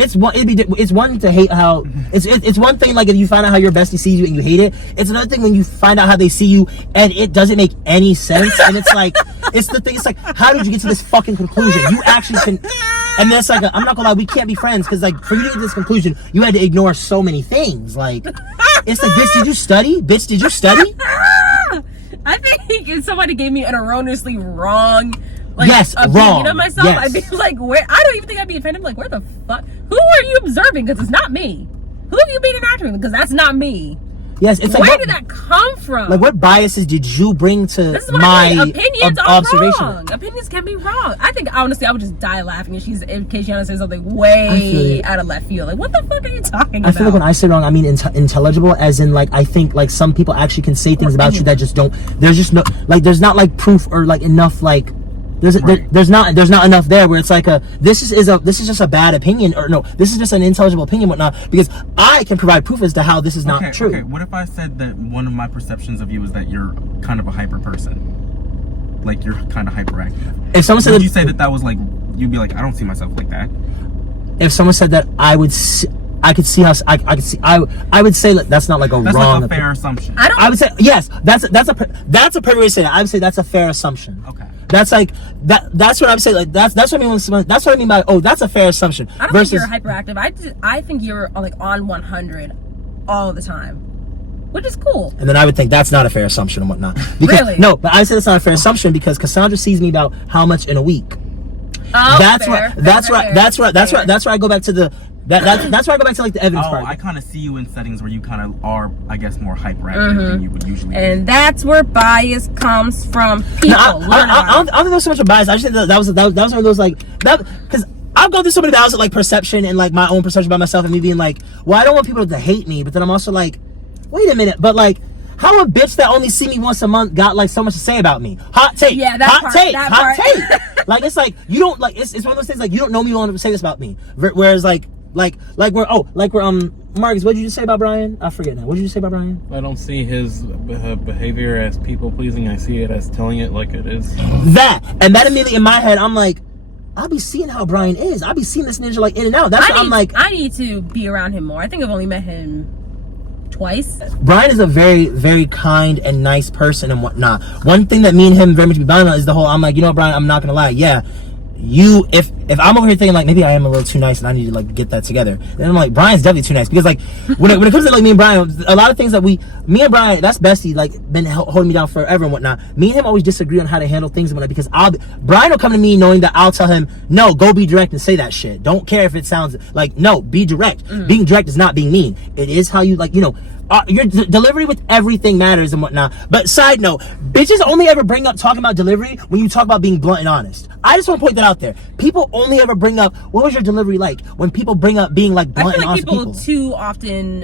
It's one to hate how it's one thing like if you find out how your bestie sees you and you hate it. It's another thing when you find out how they see you and it doesn't make any sense. And it's like it's like how did you get to this fucking conclusion? You actually can. And then it's like I'm not gonna lie, we can't be friends because like for you to get to this conclusion, you had to ignore so many things. Like it's like, bitch, did you study? Bitch, did you study? I think if somebody gave me an erroneously wrong. Yes, wrong. Of myself, yes. I'd be like, where? I don't even think I'd be offended. Like, where the fuck? Who are you observing? Because it's not me. Who have you been interacting with? Because that's not me. Yes, it's like where did that come from? Like, what biases did you bring to this is what my opinions are observation? Wrong. Opinions can be wrong. I think honestly, I would just die laughing if in case Yana says something way out of left field. Like, what the fuck are you talking about? I feel like when I say wrong, I mean intelligible, as in like I think like some people actually can say things about you that just don't. There's just no like there's not like proof or like enough like. There's not enough there where it's like this is just a bad opinion or no, this is just an intelligible opinion, whatnot, because I can provide proof as to how this is not true. Okay, what if I said that one of my perceptions of you is that you're kind of a hyper person, like you're kind of hyperactive? If someone said, would you say that was like, you'd be like, I don't see myself like that? If someone said that, I could see how I would say like that's not like that's wrong. Like a fair assumption. I would say yes. That's a perfect way to say that. I would say that's a fair assumption. Okay. That's like that's what I would say. Like that's what I mean when that's what I mean by that's a fair assumption. I don't think you're hyperactive. I think you're like on 100 all the time, which is cool. And then I would think that's not a fair assumption and whatnot. Because, really? No, but I said it's not a fair assumption because Cassandra sees me about how much in a week. Oh, that's fair, that's where I go back to the. That's where I go back to like the evidence part. I kind of see you in settings where you kind of are, I guess, more hyperactive than you would usually be. And that's where bias comes from. People. No, I don't think there's so much of bias. I just think that was one of those like that because I've gone through so many battles of like perception and like my own perception about myself and me being like, well, I don't want people to hate me, but then I'm also like, wait a minute, but like. How a bitch that only see me once a month got like so much to say about me? Hot take. Yeah, hot take. Like it's like you don't like it's one of those things like you don't know me well enough to say this about me. Whereas like we're Marcus, what did you just say about Brian? I forget now. What did you say about Brian? I don't see his behavior as people pleasing. I see it as telling it like it is. That immediately in my head, I'm like, I'll be seeing how Brian is. I'll be seeing this ninja like in and out. That's what I'm like. I need to be around him more. I think I've only met him twice. Brian is a very, very kind and nice person and whatnot. One thing that me and him very much be bound on is the whole, I'm like, you know what, Brian, I'm not gonna lie, yeah, you, if I'm over here thinking like maybe I am a little too nice and I need to like get that together, then I'm like, Brian's definitely too nice, because like when it comes to like me and Brian, a lot of things that me and Brian, that's bestie, like been holding me down forever and whatnot. Me and him always disagree on how to handle things and whatnot, because Brian will come to me knowing that I'll tell him, no, go be direct and say that shit. Don't care if it sounds like, no, be direct. Being direct is not being mean. It is how you like, you know, your delivery with everything matters and whatnot. But side note, bitches only ever bring up talking about delivery when you talk about being blunt and honest. I just want to point that out there. People only ever bring up, what was your delivery like? When people bring up being like blunt and honest. I feel like people too often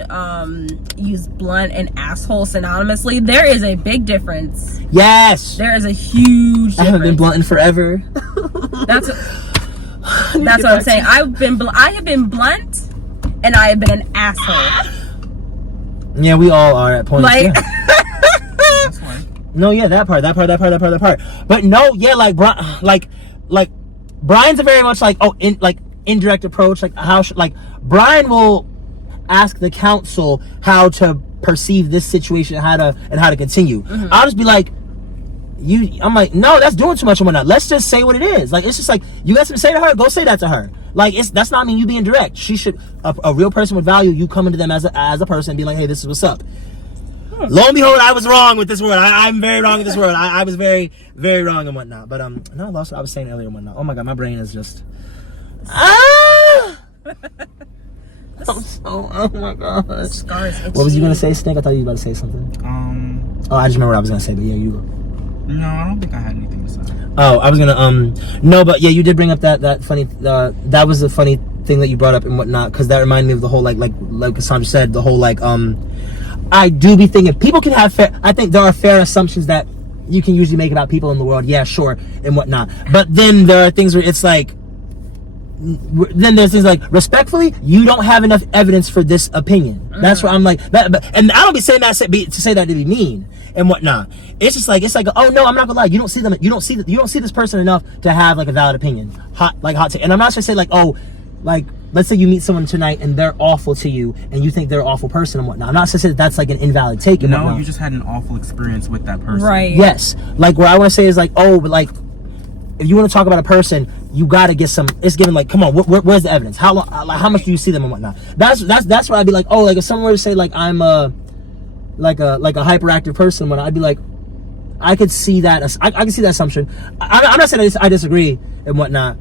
use blunt and asshole synonymously. There is a big difference. Yes. There is a huge difference. I haven't been blunt in forever. That's what I'm saying. I have been blunt and I have been an asshole. Yeah, we all are at points. Like, yeah. No, yeah, that part. But no, yeah, like Brian's a very much like indirect approach. Like Brian will ask the counsel how to perceive this situation, how to continue. I'll just be like, I'm like, no, that's doing too much and whatnot. Let's just say what it is. Like, it's just like, you got something to say to her, go say that to her. Like, that's not mean you being direct. She should, a real person would value you coming to them as a person and be like, hey, this is what's up. Lo and behold, I was wrong with this word. I'm very wrong with this word. I was very, very wrong and whatnot. But no, I lost what I was saying earlier and whatnot. Oh my god, my brain is just oh my god. Scars. What was you gonna say, Snake? I thought you were about to say something. Oh, I just remember what I was gonna say, but yeah, you go. No, I don't think I had anything to say. Oh, I was gonna no, but yeah, you did bring up that funny that was a funny thing that you brought up and whatnot, because that reminded me of the whole like Cassandra said, the whole like I do be thinking people can have fair, I think there are fair assumptions that you can usually make about people in the world, yeah, sure, and whatnot, but then there are things where it's like, then there's things like, respectfully, you don't have enough evidence for this opinion. That's where I'm like, and I don't be saying that to say that to be mean and whatnot. It's just like, it's like, oh no, I'm not gonna lie, you don't see this person enough to have like a valid opinion. hot take. And I'm not trying to say like, oh, like, let's say you meet someone tonight and they're awful to you and you think they're an awful person and whatnot. I'm not saying that that's like an invalid take. And no, whatnot. you just had an awful experience with that person. Right. Yes. Like, what I want to say is like, oh, but like, if you want to talk about a person, you got to get some, it's given like, come on, where's the evidence? How long, like, how much do you see them and whatnot? That's where I'd be like, oh, like if someone were to say like, I'm like a hyperactive person, when I'd be like, I could see that, I can see that assumption. I'm not saying I disagree and whatnot,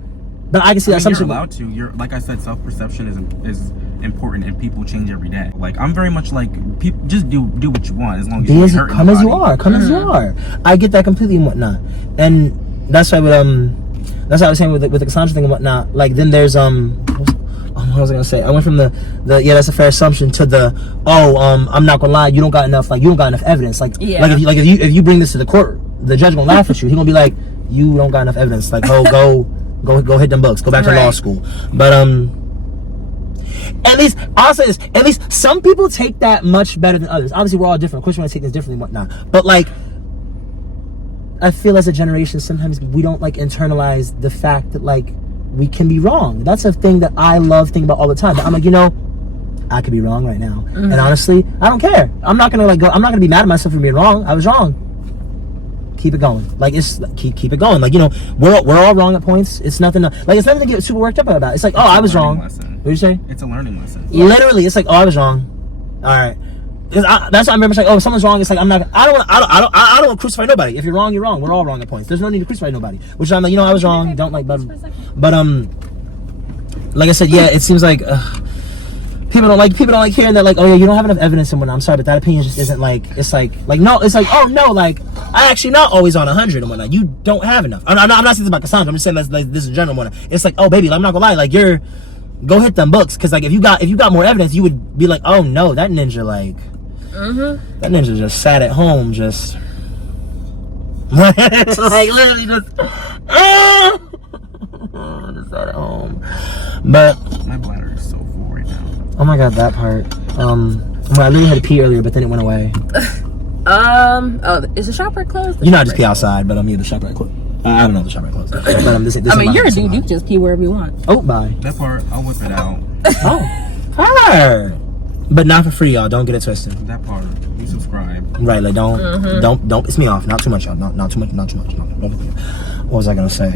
but I can see that assumption. You're allowed to. Like I said, self-perception is important, and people change every day. Like I'm very much like, people just do what you want as long as you hurt come as you are. Come as you are. I get that completely and whatnot, and that's why that's what I was saying with the Cassandra thing and whatnot. Like then there's what was I gonna say? I went from the yeah, that's a fair assumption to the I'm not gonna lie, you don't got enough evidence. Like if you bring this to the court, the judge gonna laugh at you. He gonna be like, you don't got enough evidence. Like go hit them books. Go back to law school. But at least I'll say this. At least some people take that much better than others. Obviously, we're all different. Of course, we're gonna take this differently and whatnot. But like, I feel as a generation, sometimes we don't like internalize the fact that like we can be wrong. That's a thing that I love thinking about all the time. But I'm like, I could be wrong right now, and honestly, I don't care. I'm not gonna be mad at myself for being wrong. I was wrong. Keep it going. Like it's keep it going. Like we're all wrong at points. It's nothing to get super worked up about. It's like, I was wrong. Lesson. What did you say? It's a learning lesson. Literally, it's like, I was wrong. All right. That's what I remember. It's like, if someone's wrong, it's like I don't want to crucify nobody. If you're wrong, you're wrong. We're all wrong at points. There's no need to crucify nobody. Which I'm like, I was wrong. Don't like, but like I said, yeah, it seems like people don't like hearing that, like, oh yeah, you don't have enough evidence and whatnot. I'm sorry, but that opinion just isn't like, it's like no, it's like, oh no, like I actually not always on 100 and whatnot. You don't have enough. I'm not saying this about Cassandra. I'm just saying that's like this in general and whatnot. It's like, oh baby, I'm not gonna lie, like go hit them books, because like if you got more evidence, you would be like, oh no, that ninja like that ninja just sat at home just like literally just sat at home. But my bladder is so full right now. Oh my god, that part. I literally had to pee earlier, but then it went away. Is the shop right closed? I just pee outside, but the shop right closed. I don't know if the shop right closed. But, this you're a dude. You can just pee wherever you want. Oh, bye. That part, I'll whip it out. Oh, her. But not for free, y'all. Don't get it twisted. That part, you subscribe. Right, like don't piss me off. Not too much, y'all. Not too much. What was I gonna say?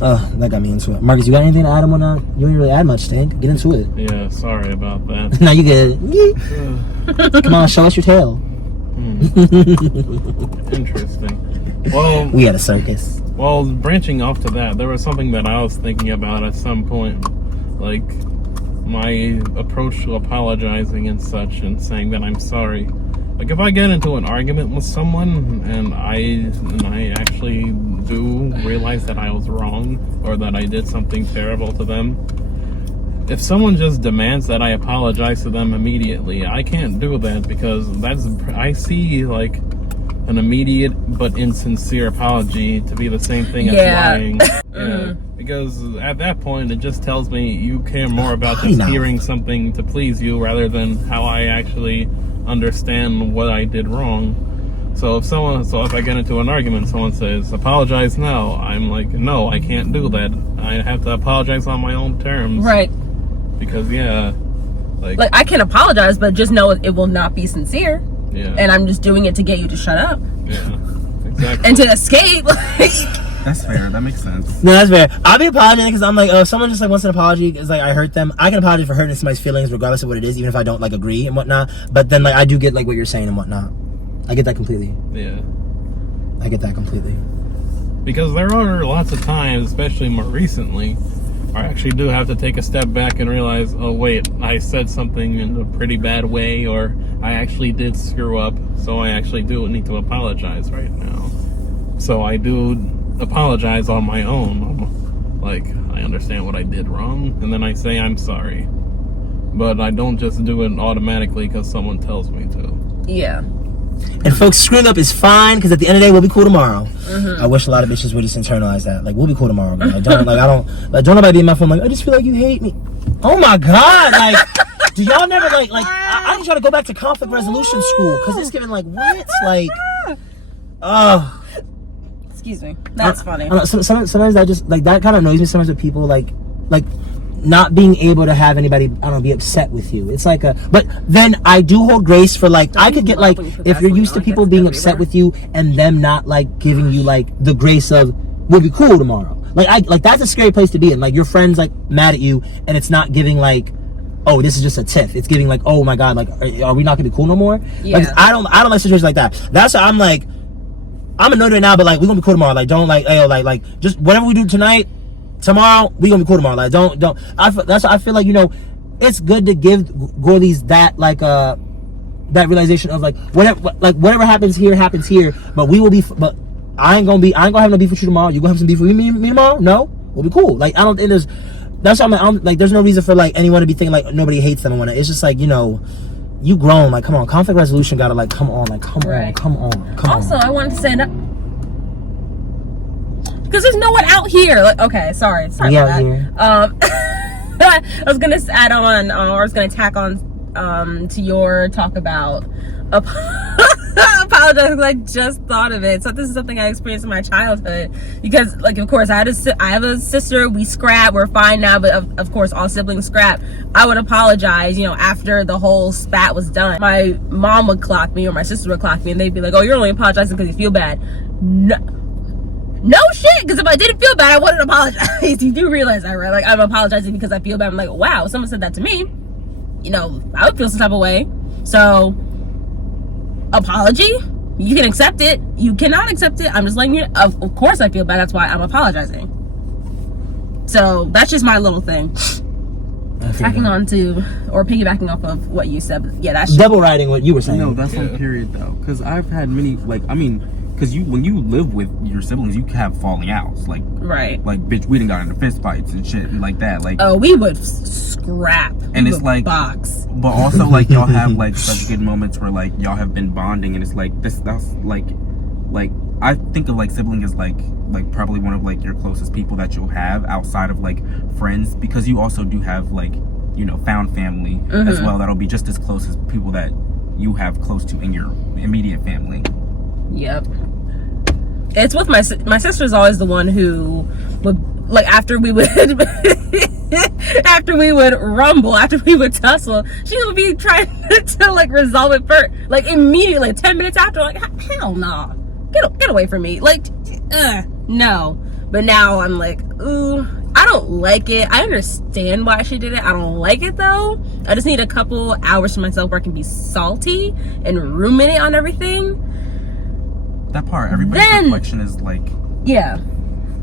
That got me into it. Marcus, you got anything to add on that? You didn't really add much, Stink. Get into it. Yeah, sorry about that. Now you good. Come on, show us your tail. Interesting. Well, we had a circus. Well, branching off to that, there was something that I was thinking about at some point, like my approach to apologizing and such, and saying that I'm sorry. Like if I get into an argument with someone and I actually do realize that I was wrong or that I did something terrible to them, if someone just demands that I apologize to them immediately, I can't do that, because I see like an immediate but insincere apology to be the same thing as lying. Yeah. Because at that point it just tells me you care more about just hearing something to please you rather than how I actually understand what I did wrong. So if I get into an argument, someone says apologize now, I'm like, no, I can't do that. I have to apologize on my own terms. Right. Because like I can apologize, but just know it will not be sincere. Yeah. And I'm just doing it to get you to shut up. Yeah. Exactly. And to escape. That's fair. That makes sense. No, that's fair. I'll be apologizing because I'm like, if someone just like wants an apology, it's like I hurt them. I can apologize for hurting somebody's feelings regardless of what it is, even if I don't like agree and whatnot. But then like I do get like what you're saying and whatnot. I get that completely. Yeah. I get that completely. Because there are lots of times, especially more recently, I actually do have to take a step back and realize, oh wait, I said something in a pretty bad way, or I actually did screw up, so I actually do need to apologize right now. So I do apologize on my own. Like, I understand what I did wrong, and then I say I'm sorry. But I don't just do it automatically because someone tells me to. Yeah. And folks, screwing up is fine, because at the end of the day, we'll be cool tomorrow. I wish a lot of bitches would just internalize that. Like, we'll be cool tomorrow, man. Don't nobody be in my phone like, I just feel like you hate me. Oh my god, like, do y'all never like I need y'all to go back to conflict resolution school, because it's giving like what? Like, Excuse me. That's funny. Sometimes that just like that kind of annoys me. Sometimes with people like not being able to have anybody, I don't know, be upset with you. It's like but then I do hold grace for like, I could get like, if you're used to people being upset with you and them not like giving you like the grace of, we'll be cool tomorrow. Like that's a scary place to be in. Like your friend's like mad at you and it's not giving like, oh, this is just a tiff. It's giving like, oh my God, like, are we not gonna be cool no more? Yeah. Like, I don't like situations like that. That's why I'm like, I'm annoyed right now, but like, we're gonna be cool tomorrow. Like, don't like, hey, like, just whatever we do tonight, tomorrow we gonna be cool tomorrow. Like, don't. That's why I feel like, you know, it's good to give girlies that like that realization of like whatever happens here, but we will be. But I ain't gonna have no beef with you tomorrow. You gonna have some beef with me tomorrow? No, we'll be cool. Like, I don't think there's. That's why I'm like, there's no reason for like anyone to be thinking like nobody hates them or whatever. It's just like, you know, you grown. Like, come on, conflict resolution gotta like come on. Also, I wanted to say that. Because there's no one out here. Like, okay, sorry about that. I was gonna add on, or I was gonna tack on to your talk about apologize. I just thought of it. So this is something I experienced in my childhood. Because, like, of course, I have a sister. We scrap. We're fine now. But of course, all siblings scrap. I would apologize, you know, after the whole spat was done. My mom would clock me, or my sister would clock me, and they'd be like, "Oh, you're only apologizing because you feel bad." No shit, because if I didn't feel bad, I wouldn't apologize. You do realize that, right? Like, I'm apologizing because I feel bad. I'm like, wow, someone said that to me. You know, I would feel some type of way. So, apology, you can accept it. You cannot accept it. I'm just letting you know. Of course I feel bad. That's why I'm apologizing. So, that's just my little thing. Tacking on to, or piggybacking off of what you said. Yeah, that's double riding what you were saying. No, that's on period, though. Because I've had many, like, I mean... Because when you live with your siblings, you have falling outs. Like, right. Like, bitch, we done got into fist fights and shit and like that. Like, oh, we would scrap. And it's like, box. But also, like, y'all have, like, such good moments where, like, y'all have been bonding. And it's like, that's like, I think of, like, sibling as, like, probably one of, like, your closest people that you'll have outside of, like, friends. Because you also do have, like, you know, found family as well. That'll be just as close as people that you have close to in your immediate family. Yep. It's with my sister's always the one who would, like, after we would rumble, after we would tussle, she would be trying to like resolve it first, like immediately, 10 minutes after, like, hell no, get away from me, like, no. But now I'm like, ooh, I don't like it. I understand why she did it. I don't like it though. I just need a couple hours to myself where I can be salty and ruminate on everything. That part, everybody's reflection is like... Yeah.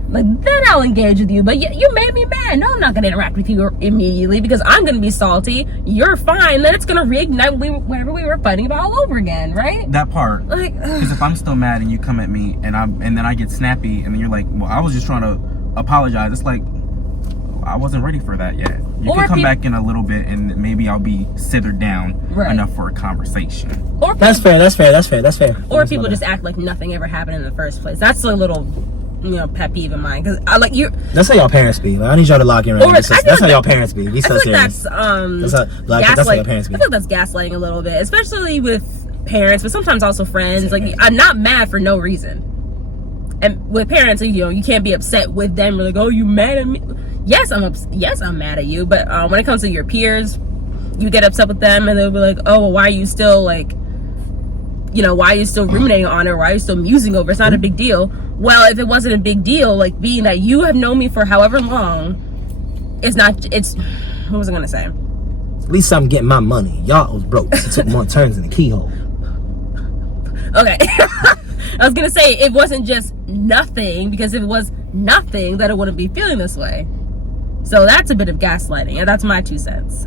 Like, then I'll engage with you. But you made me mad. No, I'm not going to interact with you immediately because I'm going to be salty. You're fine. Then it's going to reignite whatever we were fighting about all over again, right? That part. Like, because if I'm still mad and you come at me and then I get snappy and then you're like, well, I was just trying to apologize. It's like, I wasn't ready for that yet. You can come back in a little bit and maybe I'll be sithered down enough for a conversation. Or that's fair. Or people just act like nothing ever happened in the first place. That's a little, you know, pet peeve of mine. Because I like you. That's how y'all parents be. Like, I need y'all to lock in. Right? That's how y'all parents be. Be so serious. That's how your parents be. I feel like that's gaslighting a little bit, especially with parents, but sometimes also friends. Like, I'm not mad for no reason. And with parents, you know, you can't be upset with them. You're like, oh, you mad at me? Yes, I'm mad at you. But when it comes to your peers, you get upset with them, and they'll be like, oh, well, why are you still like, you know, why are you still ruminating on it? Why are you still musing over it? It's not a big deal. Well, if it wasn't a big deal, like, being that you have known me for however long, what was I gonna say? At least I'm getting my money. Y'all was broke. It took more turns in the keyhole. Okay. I was gonna say, it wasn't just nothing, because if it was nothing, then it wouldn't be feeling this way. So that's a bit of gaslighting, and that's my 2 cents.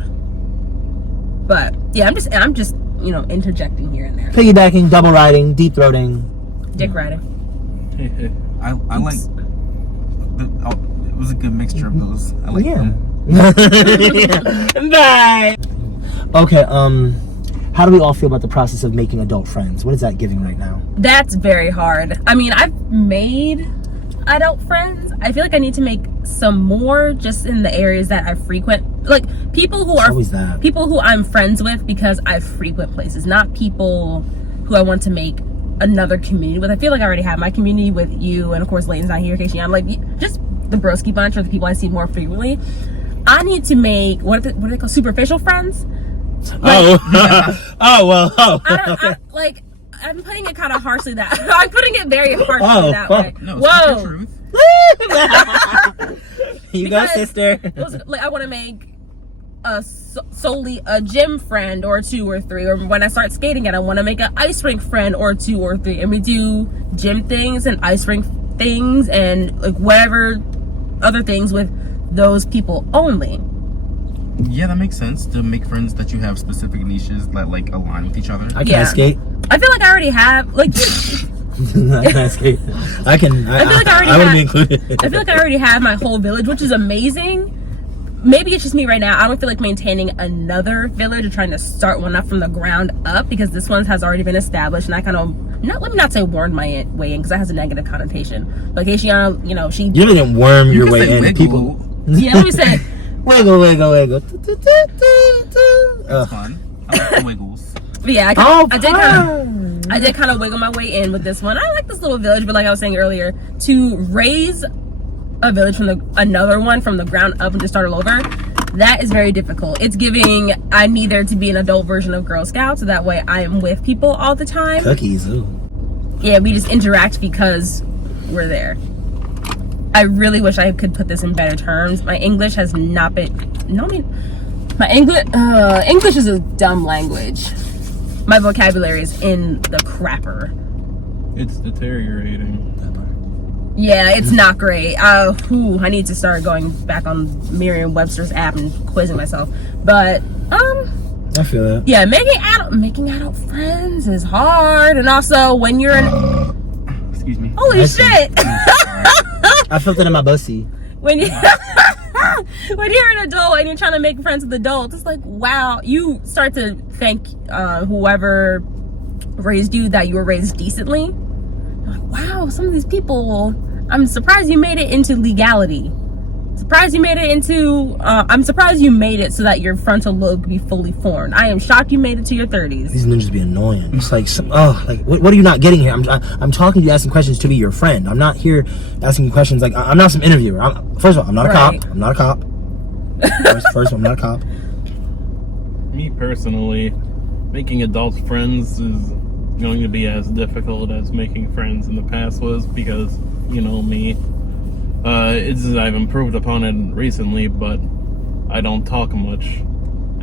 But yeah, I'm just you know, interjecting here and there. Piggybacking, double riding, deep throating, dick riding. I like. It was a good mixture of those. I like them. Bye. Okay. How do we all feel about the process of making adult friends? What is that giving right now? That's very hard. I mean, I've made adult friends. I feel like I need to make some more, just in the areas that I frequent. Like, people who I'm friends with because I frequent places, not people who I want to make another community with. I feel like I already have my community with you, and of course Layton's not here. Casey, I'm like just the Broski bunch or the people I see more frequently. I need to make what are they called, superficial friends. Like, I'm putting it kind of harshly that I'm putting it very harshly that way. No, whoa. You go, sister. Like, I want to make solely a gym friend or 2 or 3, or when I start skating and I want to make an ice rink friend or 2 or 3, and we do gym things and ice rink things and like whatever other things with those people only. Yeah, that makes sense, to make friends that you have specific niches that like align with each other. I can't skate. I feel like I already have like I can't skate. I feel like I wouldn't be included. I feel like I already have my whole village, which is amazing. Maybe it's just me right now. I don't feel like maintaining another village or trying to start one up from the ground up, because this one has already been established, and I kind of let me not say wormed my way in, because that has a negative connotation. Like Asiana, she you didn't worm your way in. Wiggle. People. Yeah, let me say wiggle. That's fun. I like the wiggles. But yeah, I did kind of wiggle my way in with this one. I like this little village, but like I was saying earlier, to raise a village from another one from the ground up and to start all over, that is very difficult. It's giving, I need there to be an adult version of Girl Scouts, so that way I am with people all the time. Cookies, ooh. Yeah, we just interact because we're there. I really wish I could put this in better terms. My English has not been, English is a dumb language. My vocabulary is in the crapper. It's deteriorating. Yeah, it's not great. I need to start going back on Merriam-Webster's app and quizzing myself. But I feel that. yeah, making adult friends is hard, and also when you're Excuse me. holy shit. I felt it in my bussy. when you're an adult and you're trying to make friends with adults, it's like, wow, you start to thank whoever raised you that you were raised decently. Like, wow, some of these people, I'm surprised you made it into legality. I'm surprised you made it so that your frontal lobe could be fully formed. I am shocked you made it to your 30s. These ninjas be annoying. It's like, what are you not getting here? I'm talking to you, asking questions to be your friend. I'm not here asking you questions like, I'm not some interviewer. First of all, I'm not a cop. I'm not a cop. First of all, I'm not a cop. Me personally, making adult friends is going to be as difficult as making friends in the past was, because me, I've improved upon it recently, but I don't talk much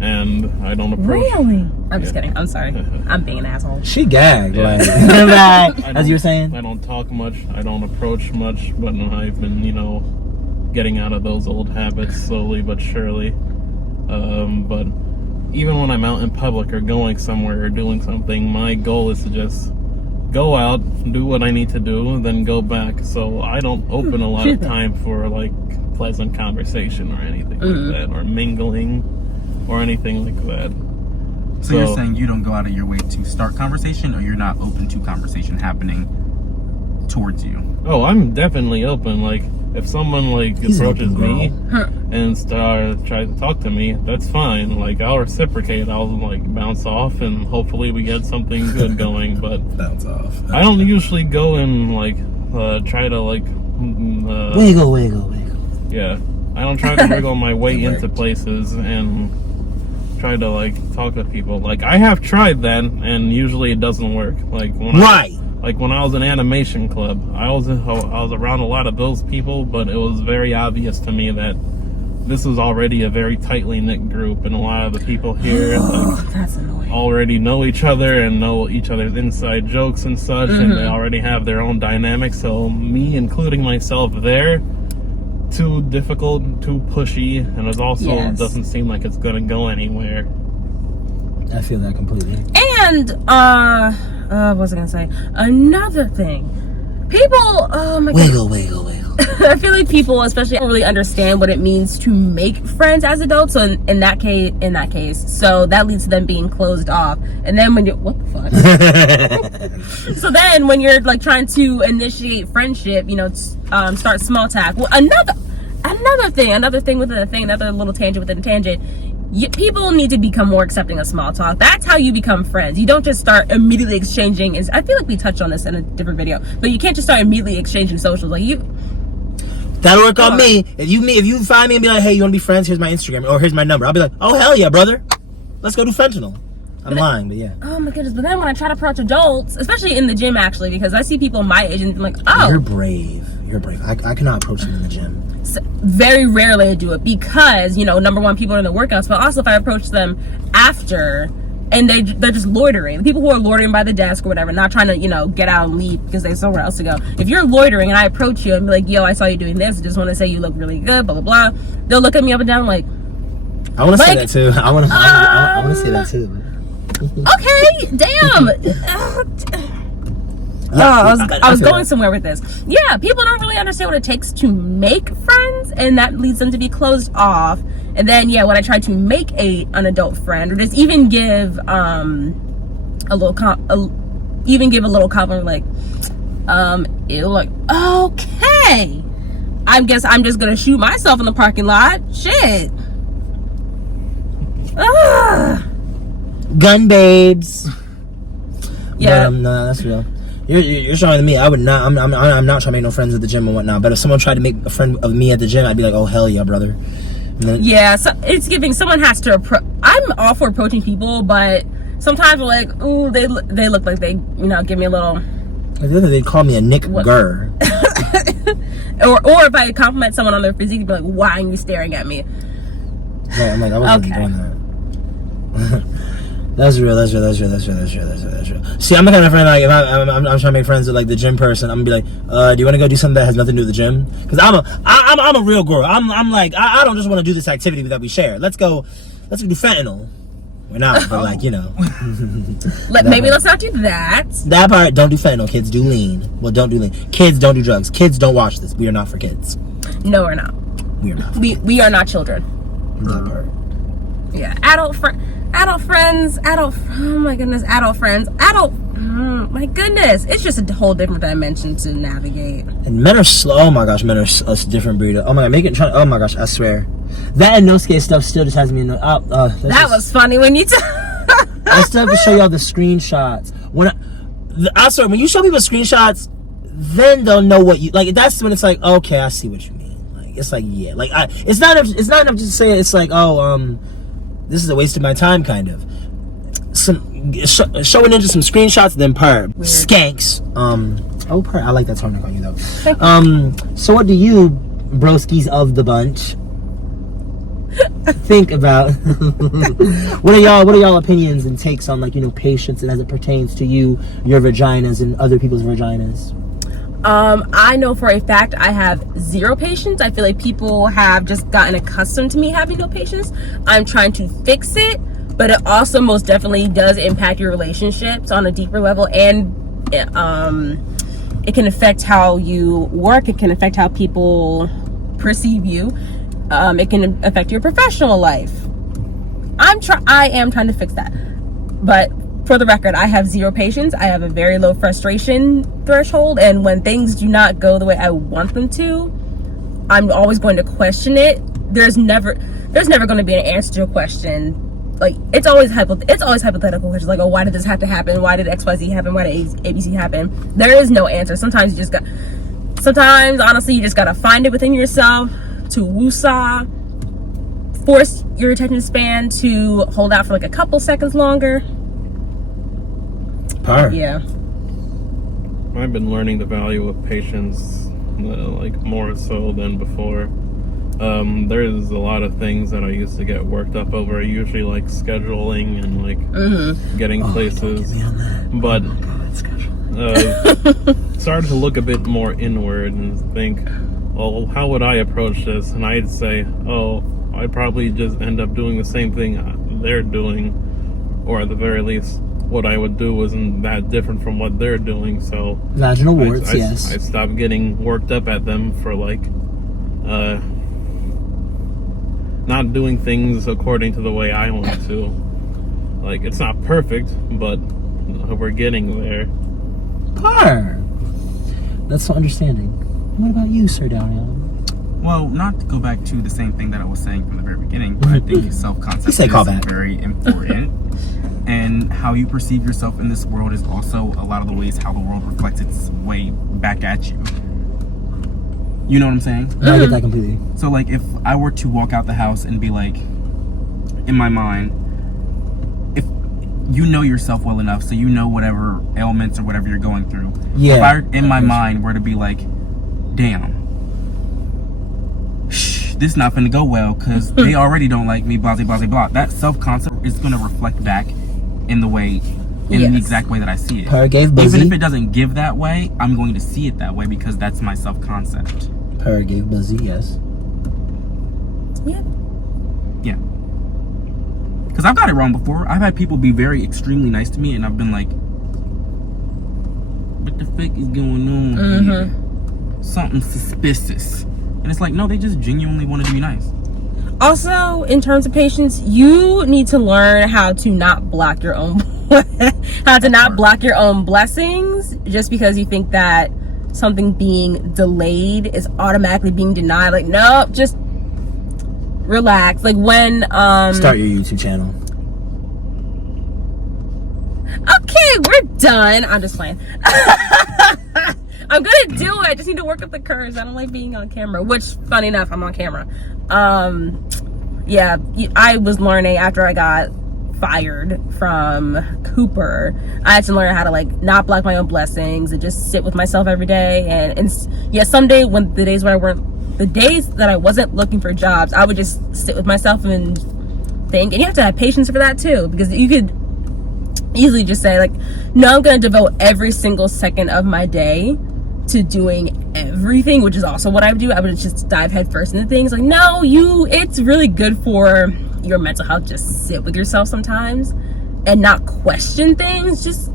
and I don't approach. Really? I'm just kidding. I'm sorry. I'm being an asshole. She gagged, Yeah. as you were saying. I don't talk much, I don't approach much, but I've been getting out of those old habits slowly but surely. But even when I'm out in public or going somewhere or doing something, my goal is to just go out, do what I need to do, and then go back. So I don't open a lot of time for like pleasant conversation or anything like that, or mingling or anything like that. So you're saying you don't go out of your way to start conversation, or you're not open to conversation happening towards you? Oh, I'm definitely open. Like, if someone approaches me and tries to talk to me, that's fine. Like, I'll reciprocate. I'll bounce off, and hopefully we get something good going. But Bounce off. I don't usually go and try to wiggle. Yeah, I don't try to wiggle my way into places and try to talk to people. Like, I have tried that, and usually it doesn't work. When I was in animation club, I was around a lot of those people, but it was very obvious to me that this is already a very tightly knit group, and a lot of the people here That's annoying. already know each other and know each other's inside jokes and such, and they already have their own dynamics. So me including myself there, too difficult, too pushy, and it also doesn't seem like it's gonna go anywhere. I feel that completely. And what was I gonna say? Another thing, people. Oh my god. Wiggle. I feel like people, especially, don't really understand what it means to make friends as adults. So in that case, so that leads to them being closed off. And then when what the fuck? So then when you're trying to initiate friendship, start small talk. Well, another thing within a thing, another little tangent within a tangent. people need to become more accepting of small talk. That's how you become friends. You don't just start immediately exchanging. I feel like we touched on this in a different video, but you can't just start immediately exchanging socials. Like, that'll work on me. If you find me and be like, hey, you want to be friends? Here's my Instagram, or here's my number. I'll be like, oh hell yeah, brother. Let's go do fentanyl. I'm lying, but yeah. Oh my goodness! But then when I try to approach adults, especially in the gym, actually, because I see people my age and I'm like, oh, you're brave. You're brave. I cannot approach them in the gym. So very rarely I do it because, you know, number one, people are in the workouts, but also if I approach them after and they're just loitering, the people who are loitering by the desk or whatever, not trying to, you know, get out and leave because they have somewhere else to go. If you're loitering and I approach you and be like, yo, I saw you doing this, I just want to say you look really good, blah blah blah, they'll look at me up and down like, I want to say that too. I want to say that too. Okay, damn. I was going somewhere with this. Yeah, people don't really understand what it takes to make friends, and that leads them to be closed off. And then, yeah, when I try to make an adult friend, or just even give a little compliment, like, ew, like, okay, I guess I'm just gonna shoot myself in the parking lot. Shit. Gun babes. Yeah, but, no, that's real. You're showing to me. I would not. I'm not trying to make no friends at the gym and whatnot. But if someone tried to make a friend of me at the gym, I'd be like, oh hell yeah, brother. Then, yeah. So it's giving. Someone has to. I'm all for approaching people, but sometimes we're like, ooh, they look like they, you know, give me a little. They call me a Nick Gurr. or if I compliment someone on their physique, they'd be like, why are you staring at me? Yeah, I'm like, I wasn't doing that. That's real. See, I'm the kind of friend, like, if I'm trying to make friends with, like, the gym person, I'm gonna be like, do you want to go do something that has nothing to do with the gym? Because I'm a real girl. I'm like, I don't just want to do this activity that we share. Let's go do fentanyl. We're not, but like, you know. Let's not do that. That part, don't do fentanyl. Kids do lean. Well, don't do lean. Kids don't do drugs. Kids don't watch this. We are not for kids. No, we're not. We are not. We are not children. That part. Yeah, adult friends, oh my goodness, my goodness, it's just a whole different dimension to navigate. And men are slow. Oh my gosh, men are a different breed. Oh my god, oh my gosh, I swear. That and Nosuke stuff still just has me in the, that was funny when you I still have to show y'all the screenshots. I swear, when you show people screenshots, then they'll know what you, like, that's when it's like, okay, I see what you mean. Like, it's like, yeah, like, it's not enough just to say it's like, this is a waste of my time, kind of. Showing into some screenshots, then perp. Weird. Skanks. Perp. I like that tone on you though. So what do you, broskies of the bunch, think about? What are y'all opinions and takes on, like, you know, patience and as it pertains to you, your vaginas and other people's vaginas? I know for a fact I have zero patience. I feel like people have just gotten accustomed to me having no patience. I'm trying to fix it, but it also most definitely does impact your relationships on a deeper level, and it can affect how you work. It can affect how people perceive you. It can affect your professional life. I am trying to fix that, but for the record, I have zero patience. I have a very low frustration threshold, and when things do not go the way I want them to, I'm always going to question it. There's never going to be an answer to a question. Like, it's always hypothetical questions, like, oh, why did this have to happen? Why did XYZ happen? Why did ABC happen? There is no answer. Sometimes honestly, you just gotta find it within yourself to woosah, force your attention span to hold out for like a couple seconds longer. Yeah. I've been learning the value of patience, like, more so than before. There's a lot of things that I used to get worked up over. I usually like scheduling and like getting places, but started to look a bit more inward and think, well, how would I approach this? And I'd say, oh, I'd probably just end up doing the same thing they're doing, or at the very least, what I would do wasn't that different from what they're doing. So vaginal warts, yes. I stopped getting worked up at them for like not doing things according to the way I want to. Like, it's not perfect, but we're getting there. That's so understanding. What about you, Sir Downhill? Well, not to go back to the same thing that I was saying from the very beginning, but I think self-concept is very important. And how you perceive yourself in this world is also a lot of the ways how the world reflects its way back at you. You know what I'm saying? No, I get that completely. So, like, if I were to walk out the house and be like, in my mind, if you know yourself well enough, so you know whatever ailments or whatever you're going through. Yeah. If I, in my mind, were to be like, damn, this not gonna go well because they already don't like me, blah, blah, blah, blah. That self-concept is gonna reflect back in the way, in the exact way that I see it. Her gave Buzzy. Even if it doesn't give that way, I'm going to see it that way because that's my self-concept. Her gave Buzzy, yes. Yeah. Yeah. Because I've got it wrong before. I've had people be very extremely nice to me, and I've been like, what the fuck is going on here? Something suspicious. And it's like, no, they just genuinely wanted to be nice. Also, in terms of patience, you need to learn how to not block your own block your own blessings just because you think that something being delayed is automatically being denied. Like, no, just relax. Like when start your YouTube channel. Okay, we're done. I'm just playing. I'm gonna do it. I just need to work up the courage. I don't like being on camera, which, funny enough, I'm on camera. Yeah, I was learning after I got fired from Cooper. I had to learn how to like not block my own blessings and just sit with myself every day. And yeah, someday when the days that I wasn't looking for jobs, I would just sit with myself and think. And you have to have patience for that too, because you could easily just say like, no, I'm gonna devote every single second of my day to doing everything, which is also what I would do. I would just dive headfirst into things. Like, no, it's really good for your mental health. Just sit with yourself sometimes and not question things. Just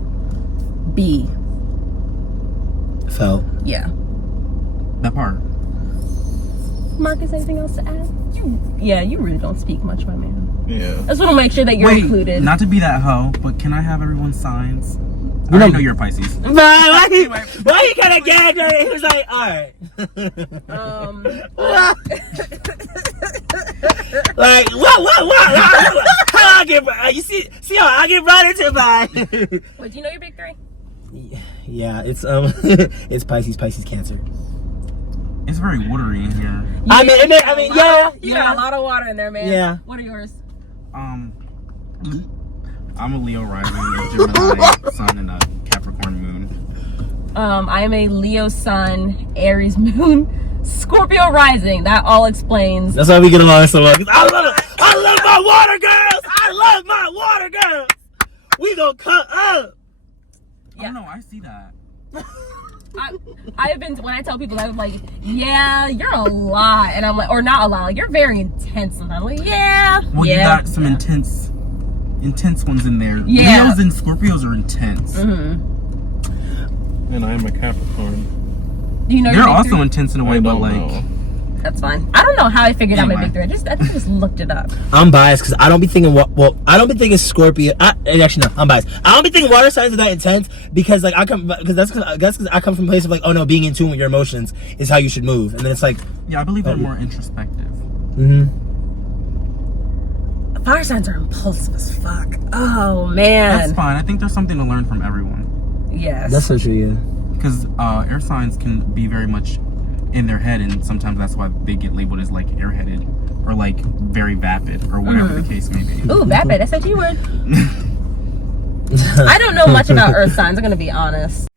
be. Felt. Yeah. That part. Marcus, anything else to add? You really don't speak much, my man. Yeah. I just want to make sure that you're included. Not to be that hoe, but can I have everyone's signs? I know you're a Pisces. Why you kind of gagged on it? He was like, all right. Like, what? How I get, you see how I get brought into by. Wait, do you know your big three? Yeah, it's it's Pisces, Cancer. It's very watery in here. I mean, yeah. You got a lot of water in there, man. Yeah. What are yours? I'm a Leo rising, a Gemini sun, and a Capricorn moon. I am a Leo sun, Aries moon, Scorpio rising. That all explains. That's why we get along so well. I love my water girls. We gonna cut up. Yeah. Oh no, I see that. I've been, when I tell people, I'm like, yeah, you're a lot, and I'm like, or not a lot, like, you're very intense sometimes. I'm like, yeah. Well, you got some intense ones in there. Yeah. Leos and Scorpios are intense. And I'm a Capricorn. Do you know They're your big also three? intense in a way, but like, know. That's fine. I don't know how I figured out my big three. I think I just looked it up. I'm biased because I don't be thinking I don't be thinking Scorpio. Actually, no, I'm biased. I don't be thinking water signs are that intense because like I come from a place of like, oh no, being in tune with your emotions is how you should move, and then it's like, yeah, I believe they're more introspective. Fire signs are impulsive as fuck. Oh man. That's fine. I think there's something to learn from everyone. Yes. that's so true. Yeah. Because air signs can be very much in their head, and sometimes that's why they get labeled as like airheaded or like very vapid or whatever the case may be. Ooh, vapid. That's a G word. I don't know much about earth signs. I'm gonna be honest.